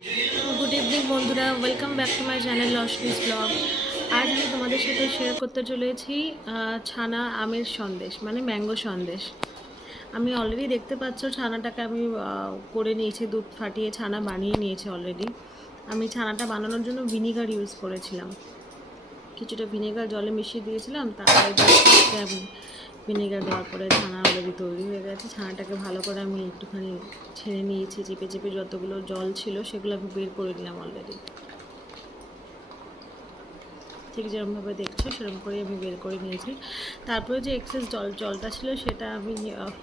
Good evening बंधुरा welcome back to my channel लॉशनीज blog. आज আমি তোমাদের সাথে শেয়ার করতে চলেছি ছানা আমের সন্দেশ মানে ম্যাঙ্গো সন্দেশ। আমি অলরেডি দেখতে পাচ্ছ ছানাটাকে আমি করে নিয়েছি, দুধ ফাটিয়ে ছানা বানিয়ে নিয়েছি অলরেডি। আমি ছানাটা বানানোর জন্য ভিনিগার ইউজ করেছিলাম, কিছুটা ভিনেগার জলে মিশিয়ে দিয়েছিলাম, তারপরে আমি ভিনেগার দেওয়ার পরে ছানা অলরেডি তৈরি হয়ে গেছে। ছানাটাকে ভালো করে আমি একটুখানি ছেড়ে নিয়েছি, চেপে চেপে যতগুলো জল ছিল সেগুলো আমি বের করে নিলাম অলরেডি। ঠিক যেরকমভাবে দেখছো সেরকম করে আমি বের করে নিয়েছি। তারপরে যে এক্সেস জলটা ছিল সেটা আমি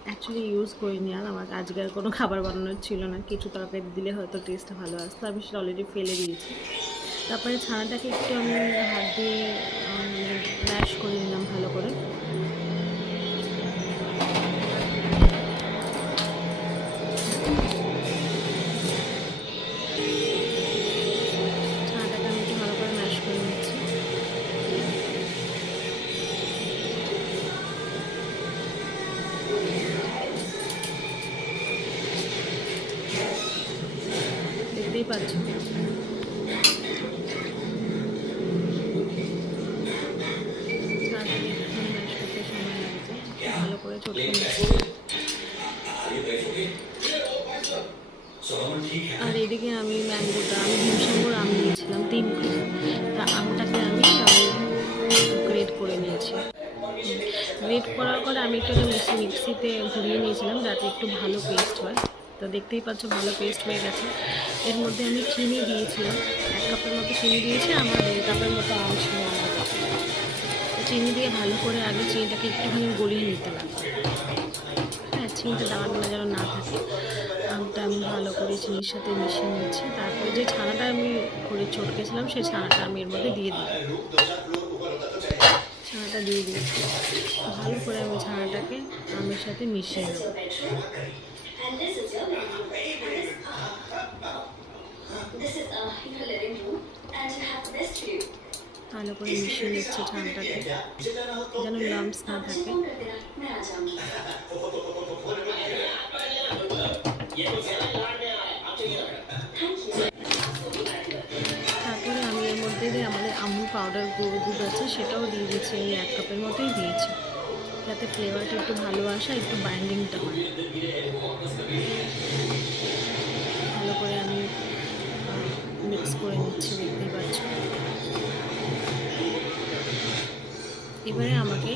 অ্যাকচুয়ালি ইউজ করিনি, আর আমার আজকে আর কোনো খাবার বানানোর ছিল না, কিছু তরকারি দিলে হয়তো টেস্টটা ভালো আসতো, আমি সেটা অলরেডি ফেলে দিয়েছি। তারপরে ছানাটাকে একটু আমি হাত দিয়ে ম্যাশ করে নিলাম ভালো করে। ছানাটাকে আমি একটু ভালো করে ম্যাশ করে নিচ্ছি। দেখতেই পাচ্ছ ভালো করে চটকে নিচ্ছি। আর এদিকে আমি আমি ভীমসাগর আম নিয়েছিলাম 3 কিলো, তা আমটাকে আমি গ্রেড করে নিয়েছি। গ্রেড করার পরে আমি একটু মিক্সিতে ঘুরিয়ে নিয়েছিলাম যাতে একটু ভালো পেস্ট হয়। তো দেখতেই পাচ্ছ ভালো পেস্ট হয়ে গেছে। এর মধ্যে আমি চিনি দিয়েছিলাম, 1 কাপের মতো চিনি দিয়েছি, আমার 1.5 কাপের মতো আম ছিল আমার কাছে। চিনি দিয়ে ভালো করে আগে চিনিটাকে একটুখানি গলিয়ে নিতে লাগবে। হ্যাঁ, চিনিটা দানা যেন না থাকে। আমটা আমি ভালো করে চিনির সাথে মিশিয়ে নিচ্ছি। তারপরে যে ছানাটা আমি করে চটকেছিলাম সেই ছানাটা আমি এর মধ্যে দিয়ে দিই। ছানাটা দিয়ে দিয়েছি, ভালো করে আমি ছানাটাকে আমের সাথে মিশিয়ে নেব। ভালো করে মিশিয়ে নিচ্ছি ছানাটাকে যেন লাম্পস না থাকে। তারপরে আমি এর মধ্যে যে আমাদের আমুল পাউডার গুঁড়ো দুধ আছে সেটাও দিয়ে দিচ্ছি, এই 1 কাপের মতোই দিয়েছি, যাতে ফ্লেভারটা একটু ভালো আসে, একটু বাইন্ডিংটা হয়। ভালো করে আমি মিক্স করে নিচ্ছি, দেখতেই পাচ্ছ। এবারে আমাকে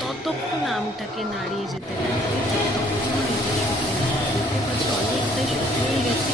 ততক্ষণ আমটাকে নাড়িয়ে যেতে লাগবে যতক্ষণ এটা শুকিয়ে না, দেখতে পাচ্ছ অনেকটাই শুকিয়ে গেছে।